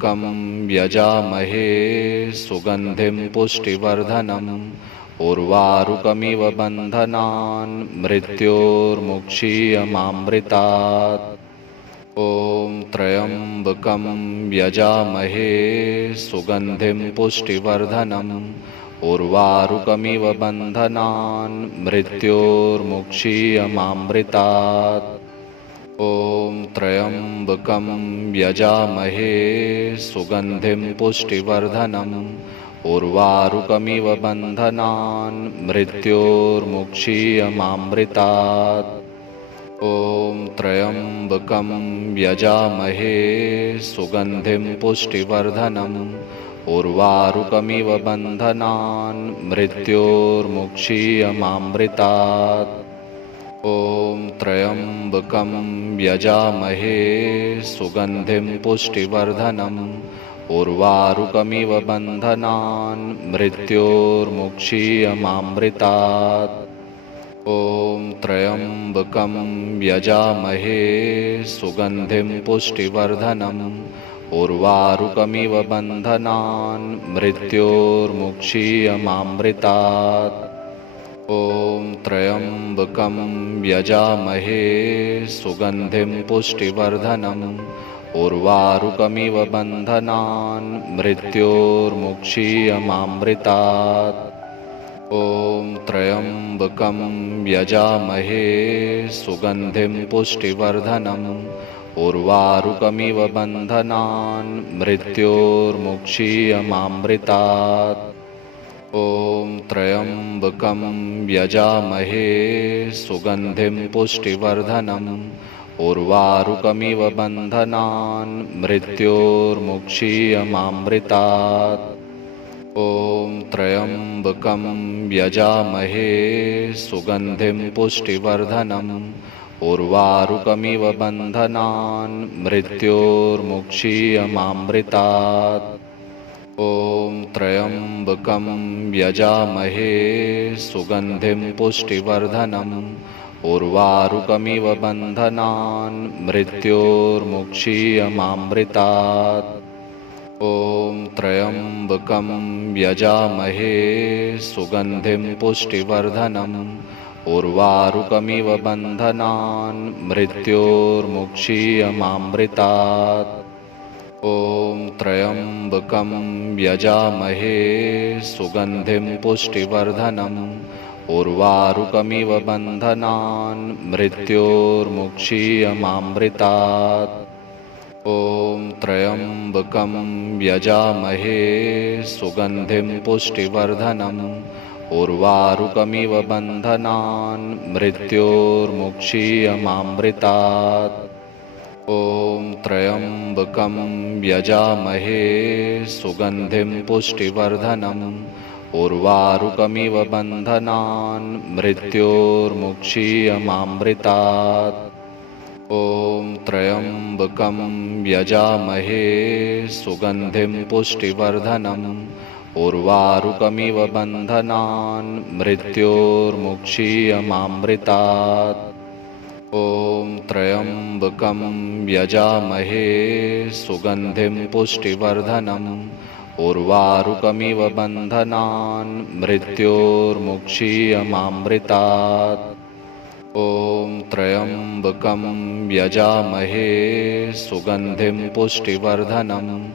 त्र्यम्बकं यजामहे सुगन्धिं पुष्टिवर्धनम् उर्वारुकमिव बन्धनान् मृत्योर्मुक्षीयमामृतात्। ॐ त्र्यम्बकं यजामहे सुगन्धिं पुष्टिवर्धनम् उर्वारुकमिव बन्धनान् मृत्योर्मुक्षीयमामृतात्। ॐ त्र्यम्बकं यजामहे सुगन्धिं पुष्टिवर्धनम् उर्वारुकमिव बन्धनान् मृत्योर्मुक्षीयमामृतात्। ॐ त्र्यम्बकं यजामहे सुगन्धिं पुष्टिवर्धनम् उर्वारुकमिव बन्धनान् मृत्योर्मुक्षीयमामृतात्। ॐ त्र्यम्बकं यजामहे सुगन्धिं पुष्टिवर्धनम् उर्वारुकमिव बन्धनान् मृत्योर्मुक्षीयमामृतात्। ॐ त्र्यम्बकं यजामहे सुगन्धिं पुष्टिवर्धनम् उर्वारुकमिव बन्धनान् मृत्योर्मुक्षीयमामृतात्। ॐ त्र्यम्बकं यजामहे सुगन्धिं पुष्टिवर्धनम् उर्वारुकमिव बन्धनान् मृत्योर्मुक्षीयमामृतात्। ॐ त्र्यम्बकं यजामहे सुगन्धिं पुष्टिवर्धनम् उर्वारुकमिव बन्धनान् मृत्योर्मुक्षीयमामृतात्। ॐ त्र्यम्बकं यजामहे सुगन्धिं पुष्टिवर्धनम् उर्वारुकमिव बन्धनान् मृत्योर्मुक्षीयमामृतात्। ॐ त्र्यम्बकं यजामहे सुगन्धिं पुष्टिवर्धनम् उर्वारुकमिव बन्धनान् मृत्योर्मुक्षीयमामृतात्। ॐ त्र्यम्बकं यजामहे सुगन्धिं पुष्टिवर्धनम् उर्वारुकमिव बन्धनान् मृत्योर्मुक्षीयमामृतात्। ॐ त्र्यम्बकं यजामहे सुगन्धिं पुष्टिवर्धनम् उर्वारुकमिव बन्धनान् मृत्योर्मुक्षीयमामृतात्। ॐ त्र्यम्बकं यजामहे सुगन्धिं पुष्टिवर्धनम् उर्वारुकमिव बन्धनान् मृत्योर्मुक्षीयमामृतात्। ॐ त्र्यम्बकं यजामहे सुगन्धिं पुष्टिवर्धनम् उर्वारुकमिव बन्धनान् मृत्योर्मुक्षीयमामृतात्। ॐ त्र्यम्बकं यजामहे सुगन्धिं पुष्टिवर्धनम् उर्वारुकमिव बन्धनान् मृत्योर्मुक्षीयमामृतात्। ॐ त्र्यम्बकं यजामहे सुगन्धिं पुष्टिवर्धनम् उर्वारुकमिव बन्धनान् मृत्योर्मुक्षीयमामृतात्। ॐ त्र्यम्बकं यजामहे सुगन्धिं पुष्टिवर्धनम् उर्वारुकमिव बन्धनान् मृत्योर्मुक्षीयमामृतात्। ॐ त्र्यम्बकं यजामहे सुगन्धिं पुष्टिवर्धनम्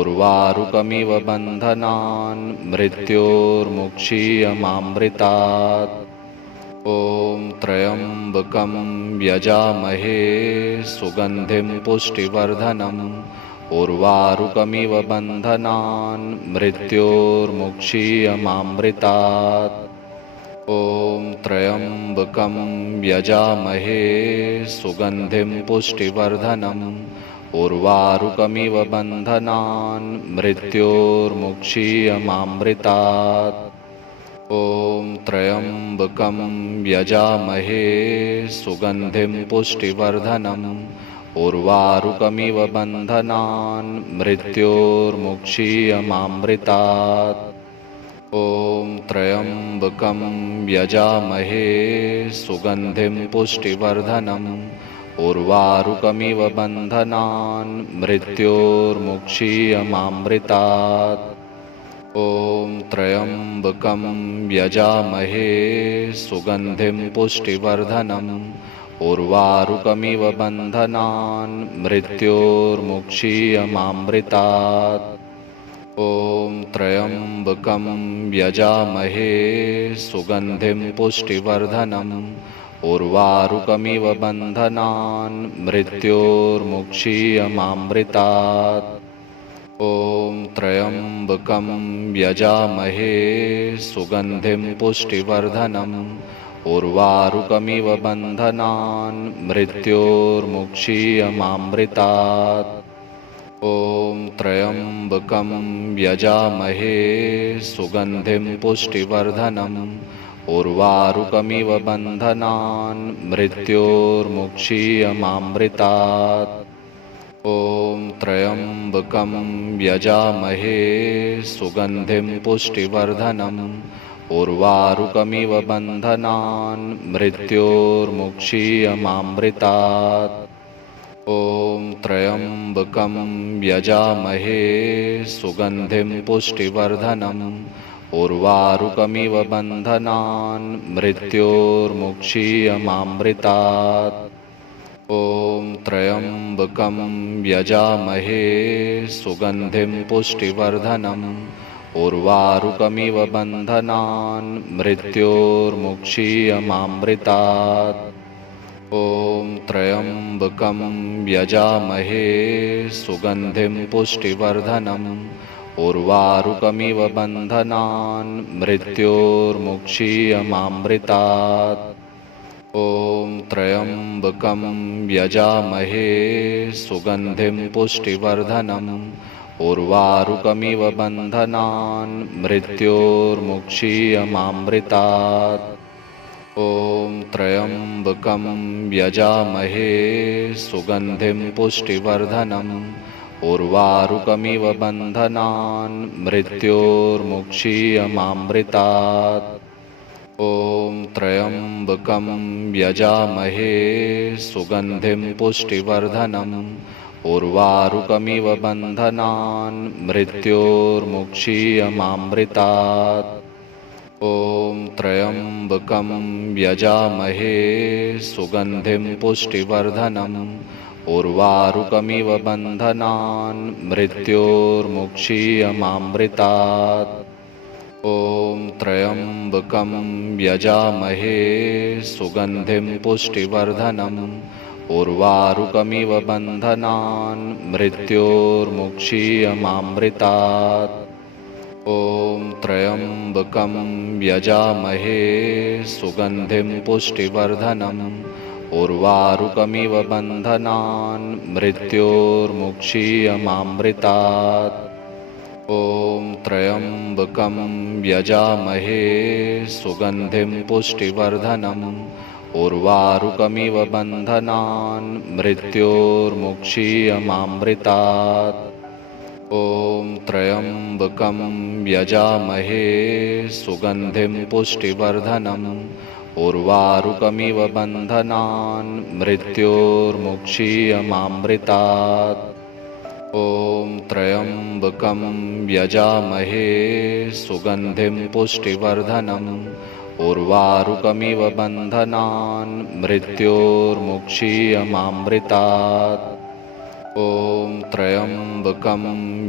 उर्वारुकमिव बन्धनान् मृत्योर्मुक्षीयमामृतात्। ॐ त्र्यम्बकं यजामहे सुगन्धिं पुष्टिवर्धनम् उर्वारुकमिव बन्धनान् मृत्योर्मुक्षीयमामृतात्। ॐ त्र्यम्बकं यजामहे सुगन्धिं पुष्टिवर्धनम् उर्वारुकमिव बन्धनान् मृत्योर्मुक्षीयमामृतात्। ॐ त्र्यम्बकं यजामहे सुगन्धिं पुष्टिवर्धनम् उर्वारुकमिव बन्धनान् मृत्योर्मुक्षीयमामृतात्। ॐ त्र्यम्बकं यजामहे सुगन्धिं पुष्टिवर्धनम् उर्वारुकमिव बन्धनान् मृत्योर्मुक्षीयमामृतात्। ॐ त्र्यम्बकं यजामहे सुगन्धिं पुष्टिवर्धनम् उर्वारुकमिव बन्धनान् मृत्योर्मुक्षीयमामृतात्। ॐ त्र्यम्बकं यजामहे सुगन्धिं पुष्टिवर्धनम् उर्वारुकमिव बन्धनान् मृत्योर्मुक्षीयमामृतात्। ॐ त्र्यम्बकं यजामहे सुगन्धिं पुष्टिवर्धनम् उर्वारुकमिव बन्धनान् मृत्योर्मुक्षीयमामृतात्। ॐ त्र्यम्बकं यजामहे सुगन्धिं पुष्टिवर्धनम् उर्वारुकमिव बन्धनान् मृत्योर्मुक्षीयमामृतात्। ॐ त्र्यम्बकं यजामहे सुगन्धिं पुष्टिवर्धनम् उर्वारुकमिव बन्धनान् मृत्योर्मुक्षीयमामृतात्। ॐ त्र्यम्बकं यजामहे सुगन्धिं पुष्टिवर्धनम् उर्वारुकमिव बन्धनान् मृत्योर्मुक्षीयमामृतात्। ॐ त्र्यम्बकं यजामहे सुगन्धिं पुष्टिवर्धनम् उर्वारुकमिव बन्धनान् मृत्योर्मुक्षीयमामृतात्। ॐ त्र्यम्बकं यजामहे सुगन्धिं पुष्टिवर्धनम् उर्वारुकमिव बन्धनान् मृत्योर्मुक्षीयमामृतात्। ॐ त्र्यम्बकं यजामहे सुगन्धिं पुष्टिवर्धनम् उर्वारुकमिव बन्धनान् मृत्योर्मुक्षीयमामृतात्। ॐ त्र्यम्बकं यजामहे सुगन्धिं पुष्टिवर्धनम् उर्वारुकमिव बन्धनान् मृत्योर्मुक्षीयमामृतात्। ॐ त्र्यम्बकं यजामहे सुगन्धिं पुष्टिवर्धनम् उर्वारुकमिव बन्धनान् मृत्योर्मुक्षीयमामृतात्। ॐ त्र्यम्बकं यजामहे सुगन्धिं पुष्टिवर्धनम् उर्वारुकमिव बन्धनान् मृत्योर्मुक्षीयमामृतात्। ॐ त्र्यम्बकं यजामहे सुगन्धिं पुष्टिवर्धनम् उर्वारुकमिव बन्धनान् मृत्योर्मुक्षीयमामृतात्। ॐ त्र्यम्बकं यजामहे सुगन्धिं पुष्टिवर्धनम् उर्वारुकमिव बन्धनान् मृत्योर्मुक्षीयमामृतात्। ॐ त्र्यम्बकं यजामहे सुगन्धिं पुष्टिवर्धनम् उर्वारुकमिव बन्धनान् मृत्योर्मुक्षीयमामृतात्। ॐ त्र्यम्बकं यजामहे सुगन्धिं पुष्टिवर्धनम् उर्वारुकमिव बन्धनान् मृत्योर्मुक्षीयमामृतात्। ॐ त्र्यम्बकं यजामहे सुगन्धिं पुष्टिवर्धनम् उर्वारुकमिव बन्धनान् मृत्योर्मुक्षीयमामृतात्। ॐ त्र्यम्बकं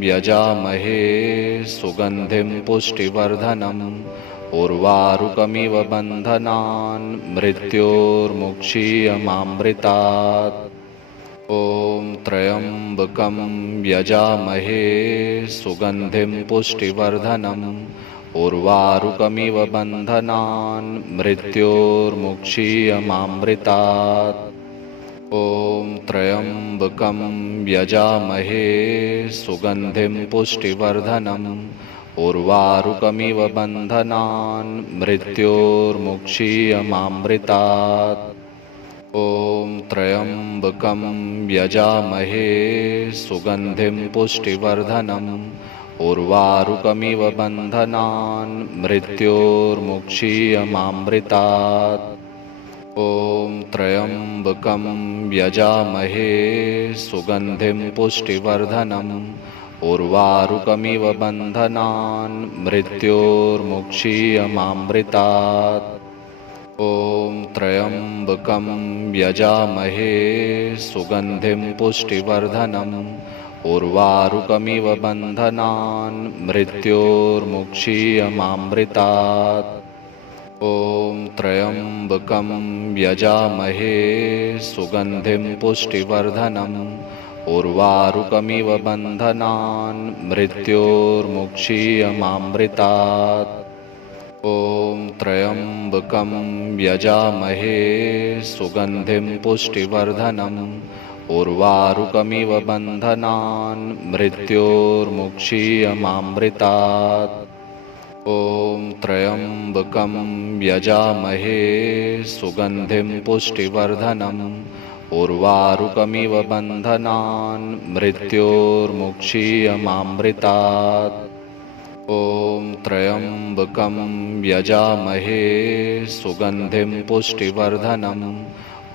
यजामहे सुगन्धिं पुष्टिवर्धनम् उर्वारुकमिव बन्धनान् मृत्योर्मुक्षीयमामृतात्। ॐ त्र्यम्बकं यजामहे सुगन्धिं पुष्टिवर्धनम् उर्वारुकमिव बन्धनान् मृत्योर्मुक्षीयमामृतात्। ॐ त्र्यम्बकं यजामहे सुगन्धिं पुष्टिवर्धनम् उर्वारुकमिव बन्धनान् मृत्योर्मुक्षीयमामृतात्। ॐ त्र्यम्बकं यजामहे सुगन्धिं पुष्टिवर्धनम् उर्वारुकमिव बन्धनान् मृत्योर्मुक्षीयमामृतात्। ॐ त्र्यम्बकं यजामहे सुगन्धिं पुष्टिवर्धनम् उर्वारुकमिव बन्धनान् मृत्योर्मुक्षीयमामृतात्। ॐ त्र्यम्बकं यजामहे सुगन्धिं पुष्टिवर्धनम् उर्वारुकमिव बन्धनान् मृत्योर्मुक्षीयमामृतात्। ॐ त्र्यम्बकं यजामहे सुगन्धिं पुष्टिवर्धनम् उर्वारुकमिव बन्धनान् मृत्योर्मुक्षीयमामृतात्। ॐ त्र्यम्बकं यजामहे सुगन्धिं पुष्टिवर्धनम् उर्वारुकमिव बन्धनान् मृत्योर्मुक्षीयमामृतात्। ॐ त्र्यम्बकं यजामहे सुगन्धिं पुष्टिवर्धनम् उर्वारुकमिव बन्धनान् मृत्योर्मुक्षीयमामृतात्। ॐ त्र्यम्बकं यजामहे सुगन्धिं पुष्टिवर्धनम्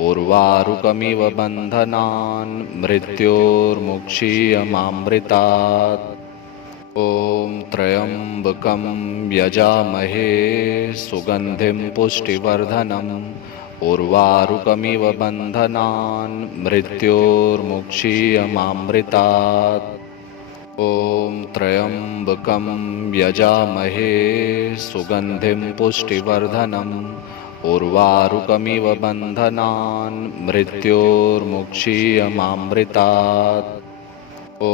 उर्वारुकमिव बन्धनान् मृत्योर्मुक्षीयमामृतात्। ॐ त्र्यम्बकं यजामहे सुगन्धिं पुष्टिवर्धनम् उर्वारुकमिव बन्धनान् मृत्योर्मुक्षीयमामृतात्। ॐ त्र्यम्बकं यजामहे सुगन्धिं पुष्टिवर्धनम् उर्वारुकमिव बन्धनान् मृत्योर्मुक्षीयमामृतात्। ॐ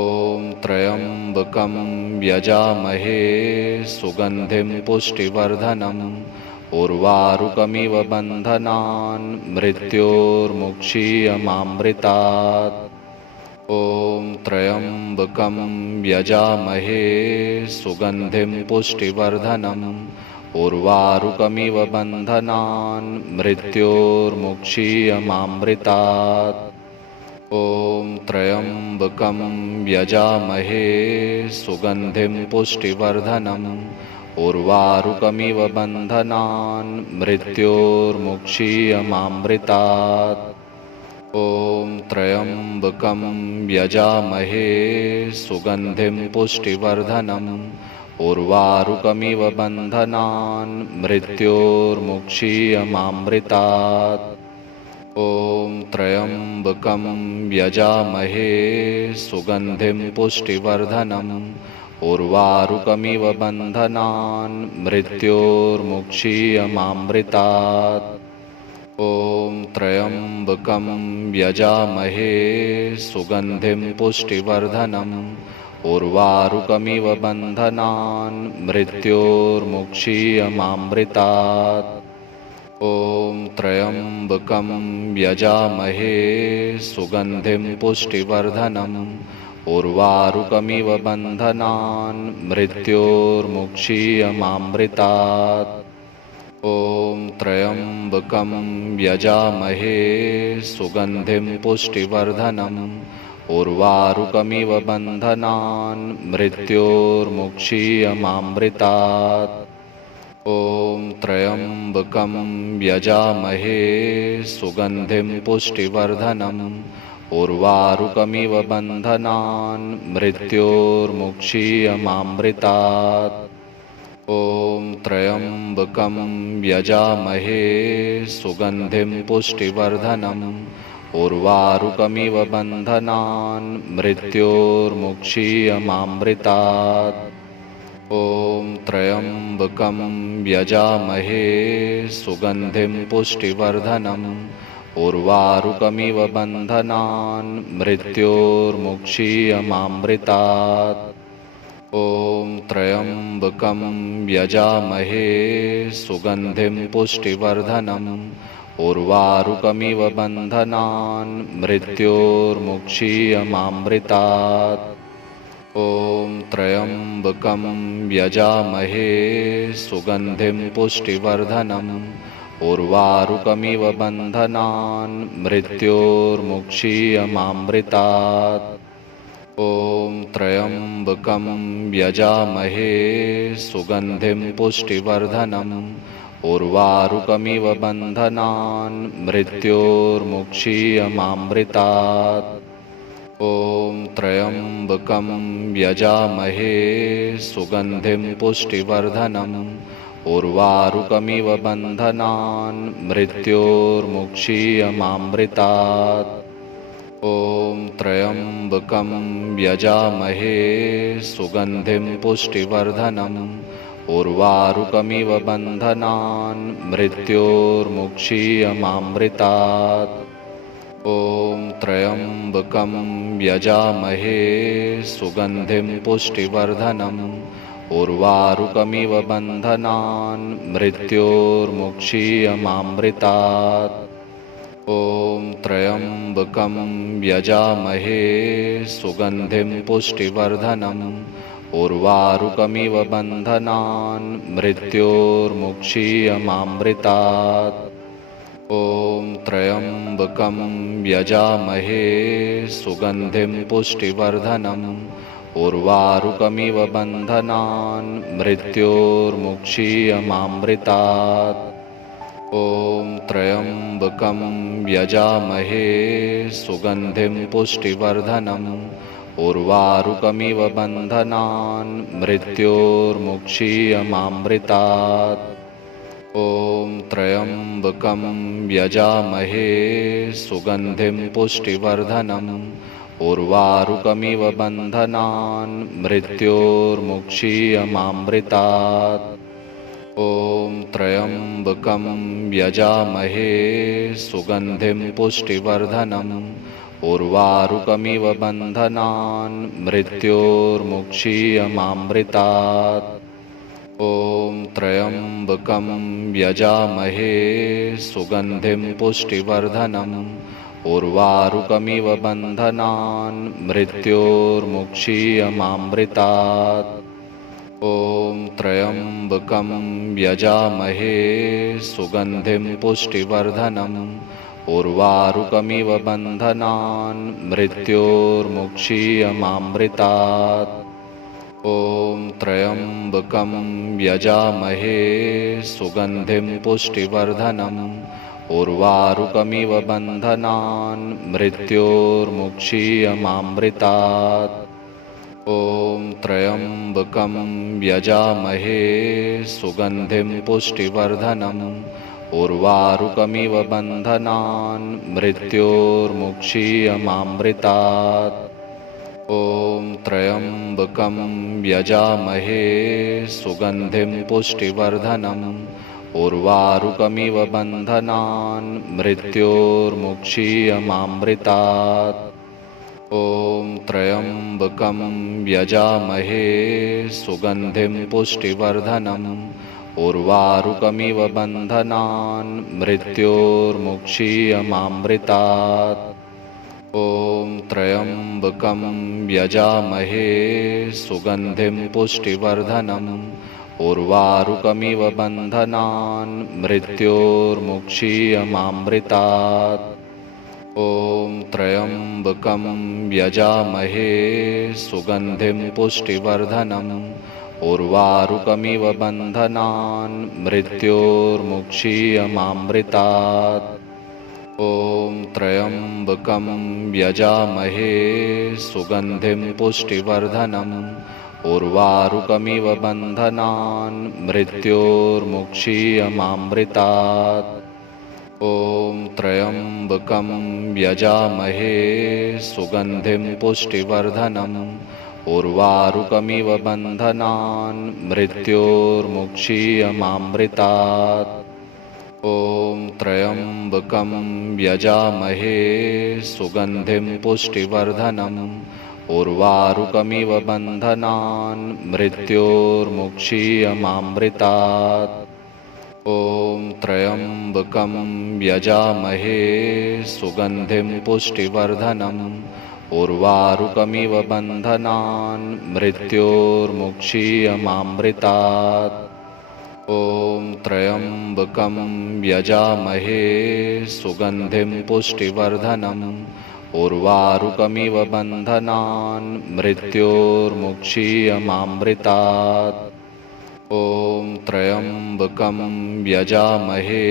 त्र्यम्बकं यजामहे सुगन्धिं पुष्टिवर्धनम् उर्वारुकमिव बन्धनान् मृत्योर्मुक्षीयमामृतात्। ॐ त्र्यम्बकं यजामहे सुगन्धिं पुष्टिवर्धनम् उर्वारुकमिव बन्धनान् मृत्योर्मुक्षीयमामृतात्। ॐ त्र्यम्बकं यजामहे सुगन्धिं पुष्टिवर्धनम् उर्वारुकमिव बन्धनान् मृत्योर्मुक्षीयमामृतात्। ॐ त्र्यम्बकं यजामहे सुगन्धिं पुष्टिवर्धनम् उर्वारुकमिव बन्धनान् मृत्योर्मुक्षीयमामृतात्। ॐ त्र्यम्बकं यजामहे सुगन्धिं पुष्टिवर्धनम् उर्वारुकमिव बन्धनान् मृत्योर्मुक्षीयमामृतात्। ॐ त्र्यम्बकं यजामहे सुगन्धिं पुष्टिवर्धनम् उर्वारुकमिव बन्धनान् मृत्योर्मुक्षीयमामृतात्। ॐ त्र्यम्बकं यजामहे सुगन्धिं पुष्टिवर्धनम् उर्वारुकमिव बन्धनान् मृत्योर्मुक्षीयमामृतात्। ॐ त्र्यम्बकं यजामहे सुगन्धिं पुष्टिवर्धनम् उर्वारुकमिव बन्धनान् मृत्योर्मुक्षीयमामृतात्। ॐ त्र्यम्बकं यजामहे सुगन्धिं पुष्टिवर्धनम् उर्वारुकमिव बन्धनान् मृत्योर्मुक्षीयमामृतात्। ॐ त्र्यम्बकं यजामहे सुगन्धिं पुष्टिवर्धनम् उर्वारुकमिव बन्धनान् मृत्योर्मुक्षीयमामृतात्। ॐ त्र्यम्बकं यजामहे सुगन्धिं पुष्टिवर्धनम् उर्वारुकमिव बन्धनान् मृत्योर्मुक्षीयमामृतात्। ॐ त्र्यम्बकं यजामहे सुगन्धिं पुष्टिवर्धनम् उर्वारुकमिव बन्धनान् मृत्योर्मुक्षीयमामृतात्। ॐ त्र्यम्बकं यजामहे सुगन्धिं पुष्टिवर्धनम् उर्वारुकमिव बन्धनान् मृत्योर्मुक्षीयमामृतात्। ॐ त्र्यम्बकं यजामहे सुगन्धिं पुष्टिवर्धनम् उर्वारुकमिव बन्धनान् मृत्योर्मुक्षीयमामृतात्। ॐ त्र्यम्बकं यजामहे सुगन्धिं पुष्टिवर्धनम् उर्वारुकमिव बन्धनान् मृत्योर्मुक्षीयमामृतात्। ॐ त्र्यम्बकं यजामहे सुगन्धिं पुष्टिवर्धनम् उर्वारुकमिव बन्धनान् मृत्योर्मुक्षीयमामृतात्। ॐ त्र्यम्बकं यजामहे सुगन्धिं पुष्टिवर्धनम् उर्वारुकमिव बन्धनान् मृत्योर्मुक्षीयमामृतात्। ॐ त्र्यम्बकं यजामहे सुगन्धिं पुष्टिवर्धनम् उर्वारुकमिव बन्धनान् मृत्योर्मुक्षीयमामृतात्। ॐ त्र्यम्बकं यजामहे सुगन्धिं पुष्टिवर्धनम् उर्वारुकमिव बन्धनान् मृत्योर्मुक्षीयमामृतात्। ॐ त्र्यम्बकं यजामहे सुगन्धिं पुष्टिवर्धनम् उर्वारुकमिव बन्धनान् मृत्योर्मुक्षीयमामृतात्। ॐ त्र्यम्बकं यजामहे सुगन्धिं पुष्टिवर्धनम् उर्वारुकमिव बन्धनान् मृत्योर्मुक्षीयमामृतात्। ॐ त्र्यम्बकं यजामहे सुगन्धिं पुष्टिवर्धनम् उर्वारुकमिव बन्धनान् मृत्योर्मुक्षीयमामृतात्। ॐ त्र्यम्बकं यजामहे सुगन्धिं पुष्टिवर्धनम् उर्वारुकमिव बन्धनान् मृत्योर्मुक्षीयमामृतात्। ॐ त्र्यम्बकं यजामहे सुगन्धिं पुष्टिवर्धनम् उर्वारुकमिव बन्धनान् मृत्योर्मुक्षीयमामृतात्। ॐ त्र्यम्बकं यजामहे सुगन्धिं पुष्टिवर्धनम् उर्वारुकमिव बन्धनान् मृत्योर्मुक्षीयमामृतात्। ॐ त्र्यम्बकं यजामहे सुगन्धिं पुष्टिवर्धनम् उर्वारुकमिव बन्धनान् मृत्योर्मुक्षीयमामृतात्। ॐ त्र्यम्बकं यजामहे सुगन्धिं पुष्टिवर्धनम् उर्वारुकमिव बन्धनान् मृत्योर्मुक्षीयमामृतात्। ॐ त्र्यम्बकं यजामहे सुगन्धिं पुष्टिवर्धनम् उर्वारुकमिव बन्धनान् मृत्योर्मुक्षीयमामृतात्। ॐ त्र्यम्बकं यजामहे सुगन्धिं पुष्टिवर्धनम् उर्वारुकमिव बन्धनान् मृत्योर्मुक्षीयमामृतात्। ॐ त्र्यम्बकं यजामहे सुगन्धिं पुष्टिवर्धनम् उर्वारुकमिव बन्धनान् मृत्योर्मुक्षीयमामृतात्। ॐ त्र्यम्बकं यजामहे सुगन्धिं पुष्टिवर्धनम् उर्वारुकमिव बन्धनान् मृत्योर्मुक्षीयमामृतात्। ॐ त्र्यम्बकं यजामहे सुगन्धिं पुष्टिवर्धनम् उर्वारुकमिव बन्धनान् मृत्योर्मुक्षीयमामृतात्। ॐ त्र्यम्बकं यजामहे सुगन्धिं पुष्टिवर्धनम् उर्वारुकमिव बन्धनान् मृत्योर्मुक्षीयमामृतात्। ॐ त्र्यम्बकं यजामहे सुगन्धिं पुष्टिवर्धनम् उर्वारुकमिव बन्धनान् मृत्योर्मुक्षीयमामृतात्। ॐ त्र्यम्बकं यजामहे सुगन्धिं पुष्टिवर्धनम् उर्वारुकमिव बन्धनान् मृत्योर्मुक्षीयमामृतात्। ॐ त्र्यम्बकं यजामहे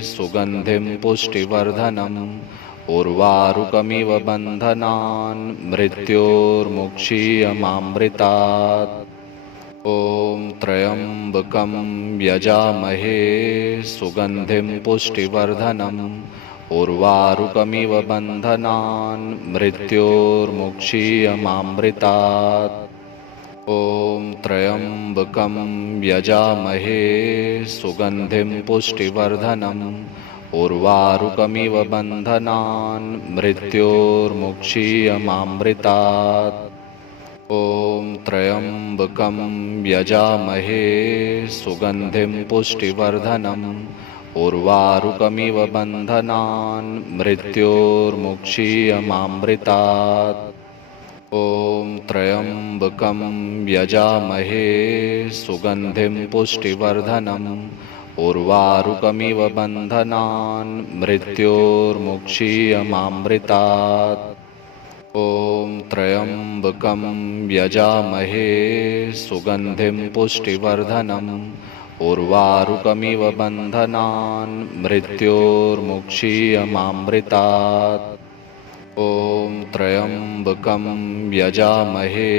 सुगन्धिं पुष्टिवर्धनम् उर्वारुकमिव बन्धनान् मृत्योर्मुक्षीयमामृतात्। ॐ त्र्यम्बकं यजामहे सुगन्धिं पुष्टिवर्धनम् उर्वारुकमिव बन्धनान् मृत्योर्मुक्षीयमामृतात्। ॐ त्र्यम्बकं यजामहे सुगन्धिं पुष्टिवर्धनम् उर्वारुकमिव बन्धनान् मृत्योर्मुक्षीयमामृतात्। ॐ त्र्यम्बकं यजामहे सुगन्धिं पुष्टिवर्धनम् उर्वारुकमिव बन्धनान् मृत्योर्मुक्षीयमामृतात्। ॐ त्र्यम्बकं यजामहे सुगन्धिं पुष्टिवर्धनम् उर्वारुकमिव बन्धनान् मृत्योर्मुक्षीयमामृतात्। ॐ त्र्यम्बकं यजामहे सुगन्धिं पुष्टिवर्धनम् उर्वारुकमिव बन्धनान् मृत्योर्मुक्षीयमामृतात्। ॐ त्र्यम्बकं यजामहे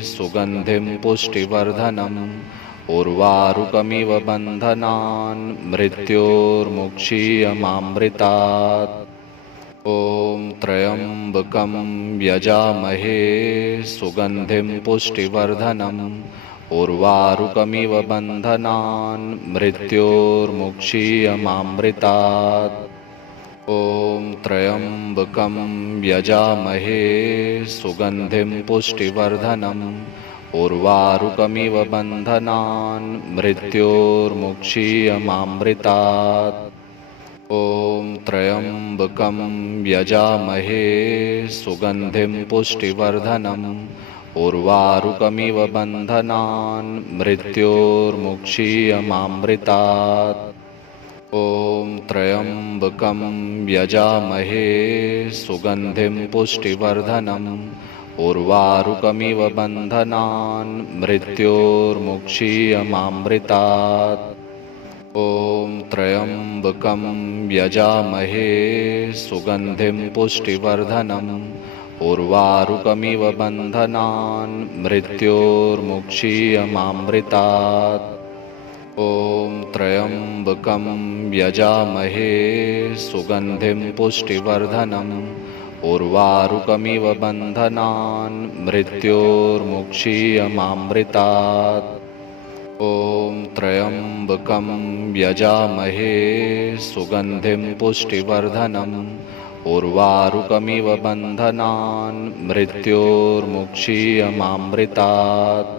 सुगन्धिं पुष्टिवर्धनम् उर्वारुकमिव बन्धनान् मृत्योर्मुक्षीयमामृतात्। ॐ त्र्यम्बकं यजामहे सुगन्धिं पुष्टिवर्धनम् उर्वारुकमिव बन्धनान् मृत्योर्मुक्षीयमामृतात्। ॐ त्र्यम्बकं यजामहे सुगन्धिं पुष्टिवर्धनम् उर्वारुकमिव बन्धनान् मृत्योर्मुक्षीयमामृतात्। ॐ त्र्यम्बकं यजामहे सुगन्धिं पुष्टिवर्धनम् उर्वारुकमिव बन्धनान् मृत्योर्मुक्षीयमामृतात्। ॐ त्र्यम्बकं यजामहे सुगन्धिं पुष्टिवर्धनम् उर्वारुकमिव बन्धनान् मृत्योर्मुक्षीयमामृतात्। ॐ त्र्यम्बकं यजामहे सुगन्धिं पुष्टिवर्धनम् उर्वारुकमिव बन्धनान् मृत्योर्मुक्षीयमामृतात्। ॐ त्र्यम्बकं यजामहे सुगन्धिं पुष्टिवर्धनम् उर्वारुकमिव बन्धनान् मृत्योर्मुक्षीयमामृतात्। ॐ त्र्यम्बकं यजामहे सुगन्धिं पुष्टिवर्धनम् उर्वारुकमिव बन्धनान् मृत्योर्मुक्षीयमामृतात्।